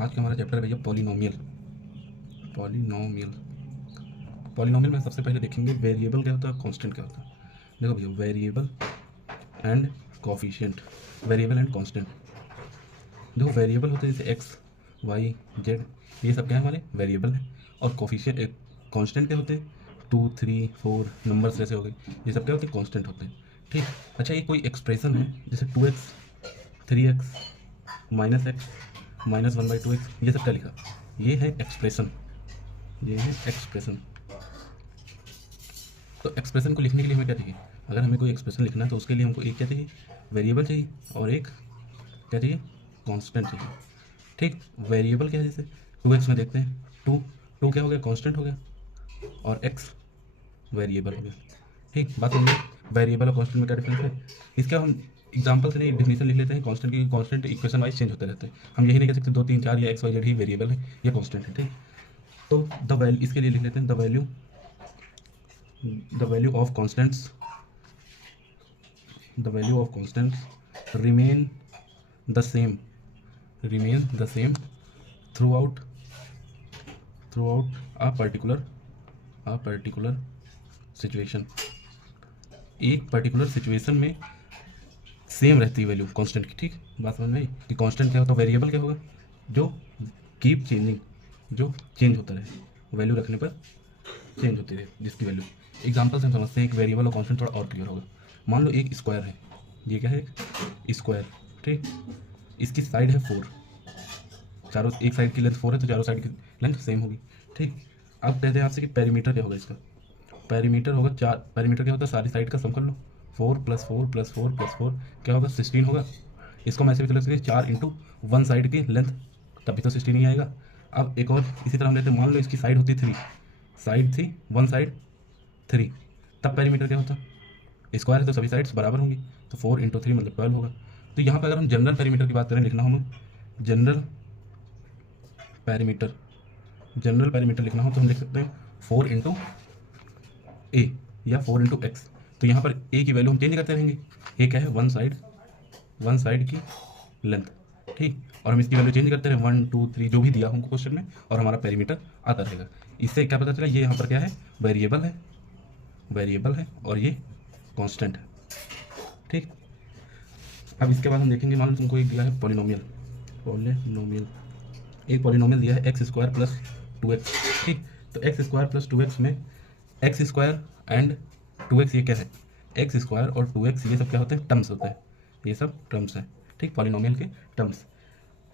आज का हमारा चैप्टर है भैया पॉलिनोमियल। पॉलिनोमियल पॉलिनोमियल में सबसे पहले देखेंगे वेरिएबल क्या होता है, कांस्टेंट क्या होता है। देखो भैया, variable and coefficient, variable and constant. देखो वेरिएबल होते हैं जैसे एक्स वाई जेड, ये सब क्या है हमारे वेरिएबल हैं। और कोफिशिएंट कांस्टेंट क्या होते हैं, 2 3 4 नंबर्स जैसे हो गए, ये सब क्या होते हैं, कांस्टेंट होते हैं। ठीक। अच्छा, ये कोई एक्सप्रेशन है जैसे 2x 3x minus x minus 1/2x, ये सब क्या लिखा, ये है एक्सप्रेशन, ये है एक्सप्रेशन। तो एक्सप्रेशन को लिखने के लिए हमें क्या चाहिए, अगर हमें कोई एक्सप्रेशन लिखना है तो उसके लिए हमको एक क्या चाहिए, वेरिएबल चाहिए, और एक क्या चाहिए, कांस्टेंट चाहिए। ठीक। वेरिएबल क्या है, जैसे 2x में देखते हैं, टू टू क्या हो गया, कांस्टेंट हो गया, और x वेरिएबल हो गया। ठीक, बात समझे। वेरिएबल और कांस्टेंट में क्या डिफरेंस है, इसका हम एग्जांपल से नहीं डिफिनेशन लिख लेते हैं कांस्टेंट की। कांस्टेंट इक्वेशन वाइज चेंज होते रहते हैं, हम यही नहीं कह सकते 2 3 4 या x y z ही वेरिएबल है, ये कांस्टेंट है। ठीक। तो द वैल्यू, इसके लिए लिख लेते हैं the value of constants, the value of constants remain the same, remain the same through out a particular situation. एक पर्टिकुलर सिचुएशन में सेम रहती है वैल्यू कांस्टेंट की। ठीक, बात समझ में आई कि कांस्टेंट क्या होता है, वेरिएबल क्या होगा, जो कीप चेंजिंग, जो चेंज होता रहे, वैल्यू रखने पर चेंज होती रहे जिसकी वैल्यू। एग्जांपल से हम समझते हैं एक वेरिएबल और कांस्टेंट थोड़ा और क्लियर होगा। मान लो एक स्क्वायर है, ये क्या है, एक स्क्वायर। ठीक, इसकी साइड है 4, चारों, एक साइड की लेंथ 4 है तो चारों साइड की लेंथ सेम होगी। ठीक। अब कहते हैं आपसे कि पेरीमीटर क्या होगा इसका, पेरीमीटर होगा 4, पेरीमीटर क्या होता है, सारी साइड का सम कर लो, 4 + 4 + 4 + 4 क्या होगा, 16 होगा। इसको मैं ऐसे भी कर सकते 4 इंटू 1 साइड की लेंथ, तभी तो 16 ही आएगा। अब एक और इसी तरह हम लेते हैं, मान लो इसकी साइड होती 3, साइड थी 1 साइड 3, तब पेरीमीटर क्या होता, स्क्वायर है तो सभी साइड्स बराबर होंगी, तो 4 इंटू 3 मतलब 12 होगा। तो यहाँ पर अगर हम जनरल पेरीमीटर की बात करें, लिखना हो हमें जनरल पेरीमीटर, जनरल पेरीमीटर लिखना हो तो हम लिख सकते हैं 4 इंटू ए या 4 इंटू एक्स। तो यहाँ पर ए की वैल्यू हम चेंज करते रहेंगे, ए क्या है, वन साइड की लेंथ। ठीक, और हम इसकी वैल्यू चेंज करते रहे 1 2 3 जो भी दिया हमको क्वेश्चन में, और हमारा पेरीमीटर आता रहेगा। इससे क्या पता चला, ये यहाँ पर क्या है, वेरिएबल है, वेरिएबल है, और ये कांस्टेंट है। ठीक। अब इसके बाद हम देखेंगे, मान लो तुमको एक दिया है पॉलिनोमियल, पॉलिनोमियल एक पॉलिनोमियल दिया है x² + 2x। ठीक, तो x² + 2x में x² एंड 2x ये क्या है, x² और 2x ये सब क्या होते हैं, टर्म्स होते हैं, ये सब टर्म्स हैं। ठीक, पॉलिनोमियल के टर्म्स।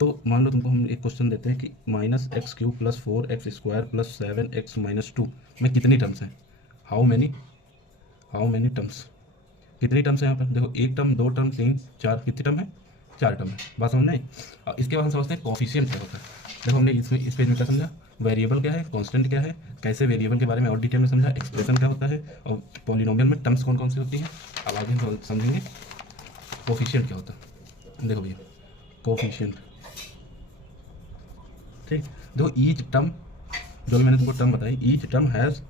तो मान लो तुमको हम एक क्वेश्चन देते हैं कि -x³ + 4x² + 7x - 2 में कितनी टर्म्स हैं, हाउ मैनी टर्म्स, कितनी टर्म्स है यहाँ पर। देखो, एक टर्म, दो टर्म, तीन, चार, कितनी टर्म है, 4 टर्म है। बात समझ में आई। और इसके बाद हम समझते हैं कोफिशिएंट क्या होता है। देखो हमने इसमें इस पेज में क्या समझा, वेरिएबल क्या है, कांस्टेंट क्या है, कैसे वेरिएबल के बारे में और डिटेल में समझा, एक्सप्रेशन क्या होता है, और पॉलिनोमियल में टर्म्स कौन कौन सी होती हैं। अब आगे हम समझेंगे कोफिशिएंट क्या होता है। देखो भैया, कोफिशिएंट, ठीक, देखो ईच टर्म, जो भी मैंने तुमको टर्म बताई, ईच टर्म हैज़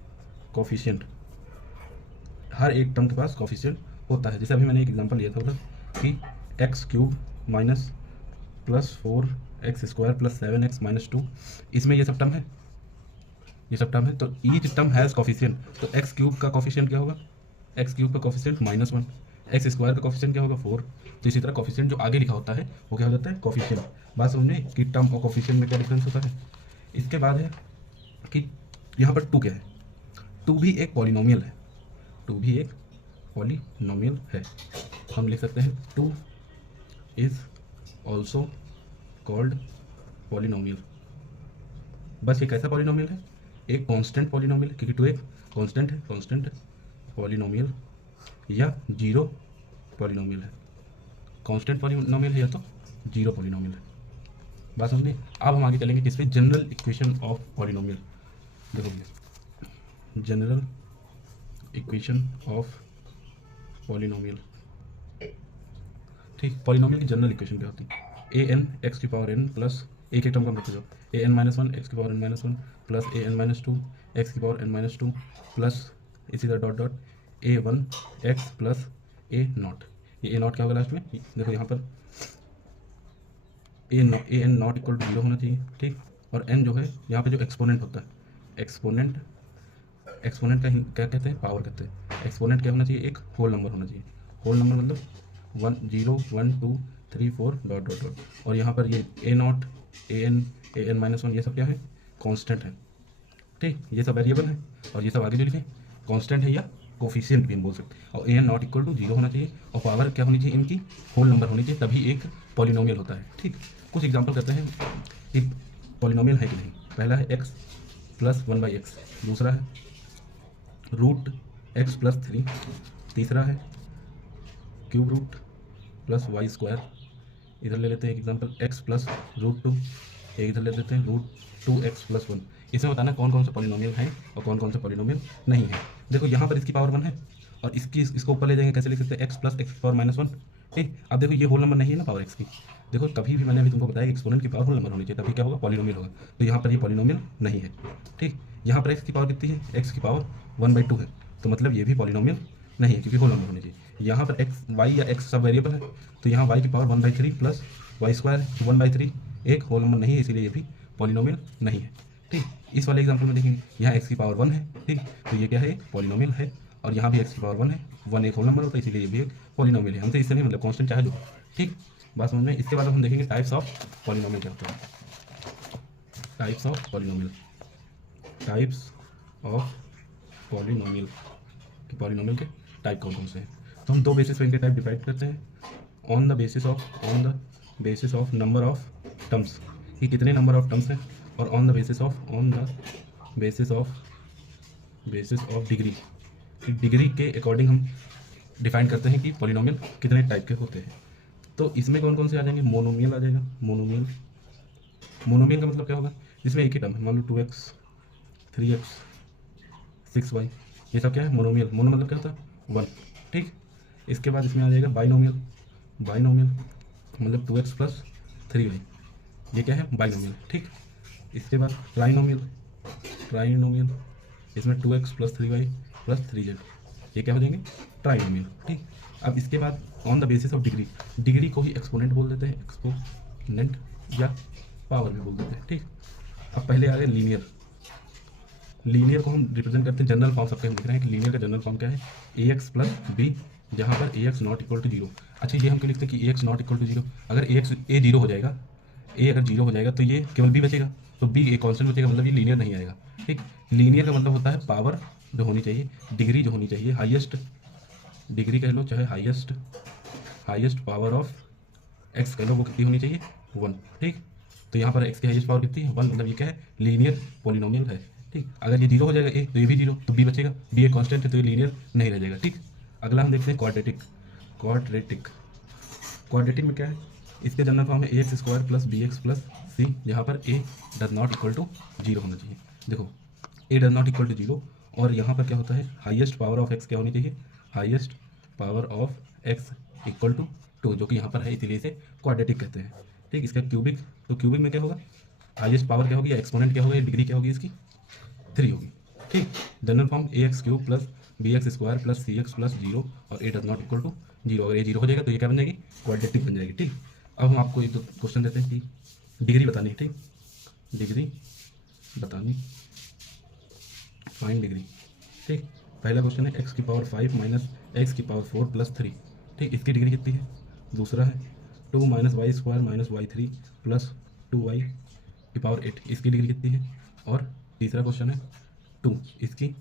कोफिशिएंट, हर एक टर्म के पास कोफिशिएंट होता है। जैसे अभी मैंने एक एग्जांपल लिया था उधर कि x³ माइनस +4x² + 7x - 2, इसमें ये सब टर्म है, ये सब टर्म है। तो ईच टर्म हैज़ कोफिशिएंट, तो x³ का कोफिशिएंट क्या होगा, x³ का कोफिशिएंट -1, x² का कोफिशिएंट क्या होगा 4। तो इसी तरह कोफिशिएंट जो आगे लिखा होता है वो क्या हो जाता है, कोफिशिएंट। बात समझने कि टर्म और कोफिशिएंट में क्या डिफरेंस होता है। इसके बाद है कि यहाँ पर 2 क्या है, 2 भी एक पॉलिनोमियल है, 2 भी एक पॉलिनोमियल है। हम लिख सकते हैं 2 इज ऑल्सो कॉल्ड पॉलिनोमियल। बस ये कैसा पॉलिनोमियल है, एक कांस्टेंट पॉलिनोमियल, क्योंकि 2 एक कांस्टेंट है, कांस्टेंट पॉलिनोमियल या जीरो पॉलिनोमियल है, कांस्टेंट पॉलिनोमियल है या तो जीरो पॉलिनोमियल है। बात समझिए। अब हम आगे चलेंगे किस पे, जनरल इक्वेशन ऑफ पॉलिनोमियल। देखो जनरल इक्वेशन ऑफ पॉलिनोमियल। ठीक, पॉलिनोमियल की जनरल इक्वेशन क्या होती है, an x⁴n प्लस, एक एक टर्म कम रखते जाओ, an - 1 x⁴n - 1 plus an - 2 x⁴n - 2 plus इसी तरह dot dot a1 x plus a0। ये a0 क्या होगा लास्ट में, देखो यहाँ पर A N not equal to zero होना चाहिए, ठीक। और एन जो है यहाँ पे जो एक्सपोनेंट होता है, एक्सपोनेंट एक्सपोनेंट का क्या कहते हैं, पावर कहते हैं। एक्सपोनेंट क्या होना चाहिए, एक होल नंबर होना चाहिए। होल नंबर मतलब 1 0 1 2 3 4 डॉट डॉट डॉट। और यहाँ पर ये A not, A N minus one, ये सब क्या है, कांस्टेंट है, ठीक। ये सब वेरिएबल है। और ये सब आगे जो लिखे कांस्टेंट है या कोफिशिएंट भी हम बोल सकते हैं। और A N not equal to zero होना चाहिए और पावर क्या होनी चाहिए इनकी, होल नंबर होनी चाहिए, तभी एक पॉलिनोमियल होता है, ठीक। कुछ एग्जांपल करते हैं कि पॉलिनोमियल है कि नहीं। पहला है x plus one by x, दूसरा है रूट एक्स प्लस थ्री, तीसरा है cube root plus y square. इधर ले लेते हैं एक example x plus root two, एक इधर ले लेते हैं root two x plus one. इसमें बताना कौन कौन से पॉलिनोमियल हैं और कौन कौन से पॉलिनोमियल नहीं है। देखो यहाँ पर इसकी पावर वन है और इसको ऊपर ले जाएंगे, कैसे लिख सकते हैं, एक्स प्लस एक्स की पावर माइनस वन, ठीक। अब देखो ये होल नंबर नहीं है ना पावर एक्स की। देखो कभी भी मैंने अभी तुमको बताया कि एक्सपोनेंट की पावर होल नंबर होनी चाहिए, तभी क्या होगा, पॉलिनोमियल होगा। तो यहाँ पर ये पॉलिनोमियल नहीं है, ठीक। यहाँ पर एक्स की पावर कितनी है, एक्स की पावर 1/2 है, तो मतलब ये भी पॉलिनोमियल नहीं है क्योंकि होल नंबर होनी चाहिए। यहाँ पर एक्स वाई या एक्स सब वेरिएबल है, तो यहाँ वाई की पावर 1/3 प्लस वाई स्क्वायर 1/3 एक होल नंबर नहीं है, इसीलिए ये भी पॉलिनोमियल नहीं है, ठीक। इस वाले एग्जाम्पल में देखेंगे यहाँ एक्स की पावर 1 है, ठीक, तो ये क्या है, एक पॉलिनोमियल है। और यहाँ भी एक्स की पावर 1 है, 1 एक होल नंबर होता है, इसीलिए ये भी एक पॉलिनोमियल है। हमसे इससे नहीं मतलब कांस्टेंट चाहे जो, ठीक। बात समझ में। इसके बाद हम देखेंगे टाइप्स ऑफ पॉलिनोमियल क्या होता है। Types of polynomial, types of polynomial कि पॉलिनोमियल के टाइप कौन कौन से हैं। तो हम दो बेसिस पे इनके टाइप डिवाइड करते हैं, on the basis of number of terms, कि कितने नंबर ऑफ टर्म्स हैं, और on the basis of degree, degree के अकॉर्डिंग हम डिफाइन करते हैं कि पॉलिनोमियल कितने टाइप के होते हैं। तो इसमें कौन कौन से आ जाएंगे, मोनोमियल आ जाएगा। मोनोमियल का मतलब क्या होगा, जिसमें एक ही टर्म है, मान लो 2x 3x 6y, ये सब क्या है, मोनोमियल। मोनो मतलब क्या होता है, 1, ठीक। इसके बाद इसमें आ जाएगा बाइनोमियल मतलब 2x प्लस 3y, ये क्या है, बाइनोमियल, ठीक। इसके बाद ट्राइनोमियल, इसमें 2x plus 3y plus 3z, ये क्या हो जाएंगे, ट्राइनोमियल, ठीक। अब इसके बाद on the basis of degree, degree को ही एक्सपोनेंट बोल देते हैं, एक्सपोनेंट या पावर भी बोल देते हैं, ठीक। अब पहले आ गए लीनियर को हम रिप्रेजेंट करते हैं, जनरल फॉर्म सबके हम लिख रहे हैं कि लीनियर का जनरल फॉर्म क्या है, ए एक्स प्लस बी, जहाँ पर A X not equal to zero. अच्छा ये हम क्यों लिखते हैं कि A X not equal to zero, अगर ए जीरो हो जाएगा, ए अगर जीरो हो जाएगा तो ये केवल बी बचेगा, तो बी एक कॉन्स्टेंट बचेगा, मतलब ये लीनियर नहीं आएगा, ठीक। लीनियर का मतलब होता है पावर जो होनी चाहिए, डिग्री जो होनी चाहिए, हाईएस्ट डिग्री कह लो चाहे हाईएस्ट पावर ऑफ एक्स कह लो, वो कितनी होनी चाहिए, 1, ठीक। तो यहाँ पर एक्स की हाईएस्ट पावर कितनी है, 1, मतलब ये क्या है, लीनियर पॉलिनोमियल है, ठीक। अगर ये जीरो हो जाएगा ए, तो ये भी जीरो, तो बी बचेगा, बी एक कांस्टेंट है तो ये लीनियर नहीं रह जाएगा, ठीक। अगला हम देखते हैं क्वाड्रेटिक में क्या है, इसके जनरल फॉर्म है A X square plus B X plus C, जहाँ पर A does not equal to zero होना चाहिए। देखो A does not equal to zero, और यहाँ पर क्या होता है, हाईएस्ट पावर ऑफ एक्स क्या होनी चाहिए, highest power of x equal to 2, जो कि यहाँ पर है, इसीलिए इसे क्वाड्रेटिक कहते हैं, ठीक। इसका क्यूबिक, तो क्यूबिक में क्या होगा, हाईएस्ट पावर क्या होगी, एक्सपोनेंट क्या होगा, डिग्री क्या होगी इसकी, 3 होगी, ठीक। General form A X cube plus B X square plus C X plus zero, और A does not equal to zero. अगर ये जीरो हो जाएगा तो ये क्या बन जाएगी, क्वाड्रेटिक बन जाएगी, ठीक। अब हम आपको एक दो क्वेश्चन देते हैं कि डिग्री बतानी है, ठीक, डिग्री बतानी, फाइन डिग्री, ठीक। पहला क्वेश्चन है एक्स की पावर 5 माइनस एक्स की पावर 4 प्लस 3, ठीक, इसकी डिग्री कितनी है। दूसरा है 2 minus y square minus y 3 plus 2y की पावर 8, इसकी डिग्री कितनी है। और तीसरा क्वेश्चन है 2, इसकी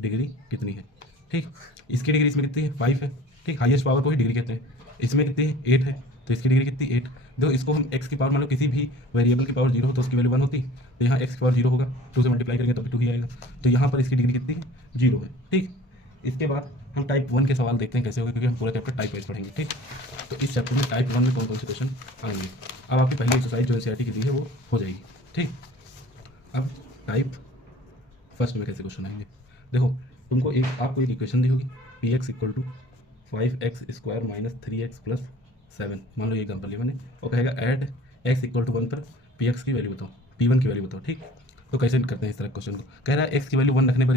डिग्री कितनी है, ठीक। इसकी डिग्री इसमें कितनी है, 5 है, ठीक, हाईएस्ट पावर को ही डिग्री कहते हैं। इसमें कितनी है, 8 है, तो इसकी डिग्री कितनी, 8। जो इसको हम एक्स की पावर, मान लो किसी भी वेरिएबल की पावर 0 हो तो उसकी वैल्यू 1 होती, तो यहाँ एक्स की पावर 0 होगा, 2 से मल्टीप्लाई करेंगे तब 2 ही आएगा, तो यहाँ पर इसकी डिग्री कितनी है, 0 है, ठीक। इसके बाद हम टाइप 1 के सवाल देखते हैं कैसे होगा, क्योंकि हम पूरा चैप्टर टाइप वाइज पढ़ेंगे, ठीक। तो इस चैप्टर में टाइप 1 में कौन कौन से क्वेश्चन आएंगे। अब आपकी पहली एक्सरसाइज जो एनसीईआरटी की दी है वो हो जाएगी, ठीक। अब टाइप फर्स्ट में कैसे क्वेश्चन आएंगे, देखो तुमको आपको एक इक्वेशन दी होगी, P x equal to 5x square minus 3x plus 7, मान लो ये एग्जाम्पल लिया मैंने, और कहेगा ऐड x इक्वल टू 1 पर पी एक्स की वैल्यू बताओ, p1 की वैल्यू बताओ, ठीक। तो कैसे करते हैं इस तरह क्वेश्चन को, कह रहा है x की वैल्यू 1 रखने पर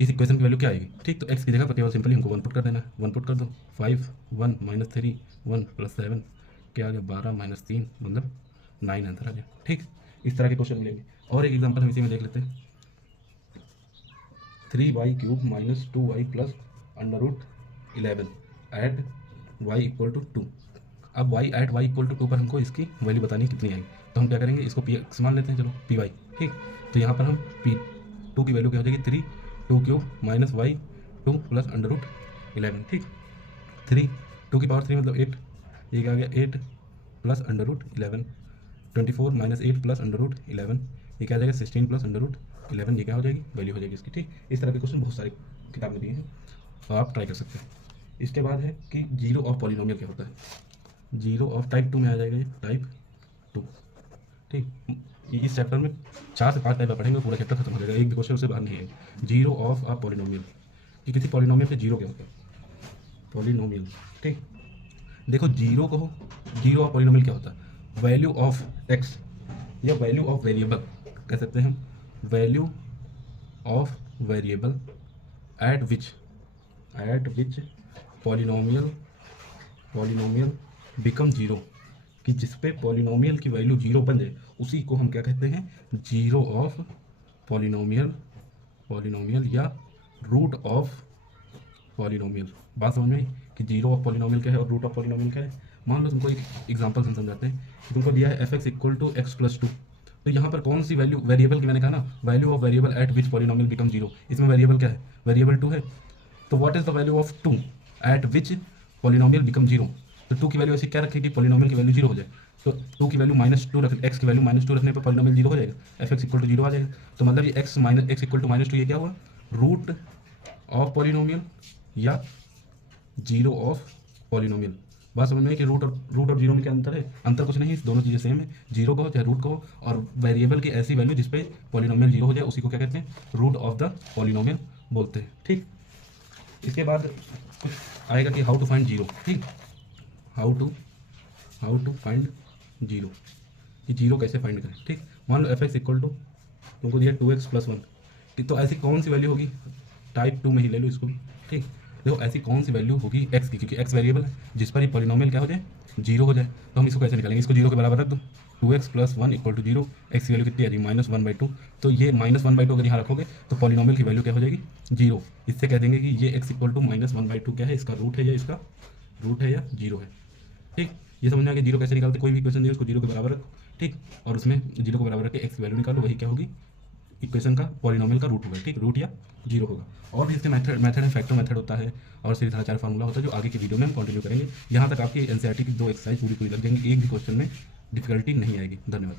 इस इक्वेशन की वैल्यू क्या आएगी, ठीक। तो x की जगह पर केवल सिंपली हमको 1 पुट कर देना है, 1 पुट कर दो, 5 1 माइनस 3 1 प्लस 7, क्या आ गया 12 माइनस 3 मतलब 9 आंसर आ गया। ठीक, इस तरह के क्वेश्चन मिलेंगे। और एक एग्जांपल हम इसी में देख लेते हैं। 3y³ minus 2y plus under root 11 at y equal to 2। अब y at y equal to 2 पर हमको इसकी वैल्यू बतानी है कितनी आएगी, तो हम क्या करेंगे, इसको पी एक्स मान लेते हैं, चलो पी वाई। ठीक, तो यहाँ पर हम p2 की वैल्यू क्या हो जाएगी 3 2³ minus y2 plus under root 11। ठीक, 3 2 की पावर 3 मतलब 8, ये क्या आ गया 8 plus under root 11, 24 minus 8 plus under root 11, ये क्या आ जाएगा 16 प्लस अंडर रूट 11, ये क्या हो जाएगी वैल्यू हो जाएगी इसकी। ठीक, इस तरह के क्वेश्चन बहुत सारे किताब में दिए हैं, तो आप ट्राई कर सकते हैं। इसके बाद है कि जीरो ऑफ पॉलिनोमियल क्या होता है। जीरो ऑफ टाइप 2 में आ जाएगा ये, टाइप 2। ठीक, इस चैप्टर में 4 से 5 टाइप पढ़ेंगे, पूरा चैप्टर खत्म हो जाएगा, एक भी क्वेश्चन उससे बाहर नहीं है। जीरो ऑफ अ पॉलिनोमियल, कि किसी पॉलिनोमियल पे जीरो क्या होता है, पॉलिनोमियल। ठीक, देखो जीरो कहो, जीरो ऑफ पॉलिनोमियल क्या होता है, वैल्यू ऑफ एक्स या वैल्यू ऑफ वेरिएबल कह सकते हैं हम, value of variable eight which polynomial become zero, कि जिस पे पॉलिनोमियल की वैल्यू जीरो बन जाए उसी को हम क्या कहते हैं, जीरो ऑफ पॉलिनोमियल या रूट ऑफ पॉलिनोमियल। बात समझ में आई कि जीरो ऑफ पॉलिनोमियल क्या है और रूट ऑफ पॉलिनोमियल क्या है। मान लो तुमको एक एग्जांपल हम समझाते हैं कि तुमको दिया है f(x) equal to x plus 2, तो यहाँ पर कौन सी वैल्यू, वेरिएबल की मैंने कहा ना, value of variable eight which polynomial become zero, इसमें वेरिएबल क्या है, वेरिएबल 2 है। तो what is the value of 2 eight which polynomial become zero, तो 2 की वैल्यू ऐसी क्या रखेगी, पॉलिनोमियल की वैल्यू जीरो हो जाए, तो 2 की वैल्यू -2 रख, x की वैल्यू -2 रखने पर पॉलिनोमियल जीरो हो जाएगा, f(x) इक्वल टू जीरो आ जाएगा। तो मतलब ये x इक्वल टू -2 ये क्या हुआ, रूट ऑफ पॉलिनोमियल या जीरो ऑफ पॉलिनोमियल। बात समझ में है कि रूट और जीरो में क्या अंतर है, अंतर कुछ नहीं है, दोनों चीज़ें सेम है, जीरो कहो चाहे रूट कहो, और वेरिएबल की ऐसी वैल्यू जिस पे पॉलिनोमियल जीरो हो जाए उसी को क्या कहते हैं, रूट ऑफ द पॉलिनोमियल बोलते हैं। ठीक, इसके बाद कुछ आएगा कि हाउ टू फाइंड जीरो। ठीक, हाउ टू फाइंड जीरो, कि जीरो कैसे फाइंड करें। ठीक, मान लो f(x) इक्वल टू तुमको दिया 2x प्लस 1, तो ऐसी कौन सी वैल्यू होगी, टाइप 2 में ही ले लो इसको भी। ठीक, देखो ऐसी कौन सी वैल्यू होगी x की, क्योंकि x वेरिएबल है, जिस पर ये पॉलिनोमियल क्या हो जाए, जीरो हो जाए, तो हम इसको कैसे निकालेंगे, इसको जीरो के बराबर रख दो, 2x plus 1 equal to zero, x की वैल्यू कितनी आ रही है -1/2, तो ये -1/2 अगर यहाँ रखोगे तो पॉलिनोमियल की वैल्यू क्या हो जाएगी, जीरो। इससे कह देंगे कि ये x इक्वल टू -1/2 क्या है, इसका रूट है या इसका रूट है या जीरो है। ठीक, ये समझ में आ गया जीरो कैसे निकालते, कोई भी इक्वेशन दिए उसको जीरो के बराबर रखो। ठीक, और उसमें जीरो के बराबर रख के एक्स की वैल्यू निकालो, वही क्या होगी, इक्वेशन का पॉलिनोमियल का रूट होगा। ठीक, रूट या जीरो होगा। और भी इसके मेथड है, फैक्टर मेथड होता है, और सीधे धाराचार फार्मूला होता है, जो आगे की वीडियो में हम कंटिन्यू करेंगे। यहाँ तक आपकी एनसीईआरटी की 2 एक्सरसाइज पूरी लग जाएंगी, एक भी क्वेश्चन में डिफिकल्टी नहीं आएगी। धन्यवाद।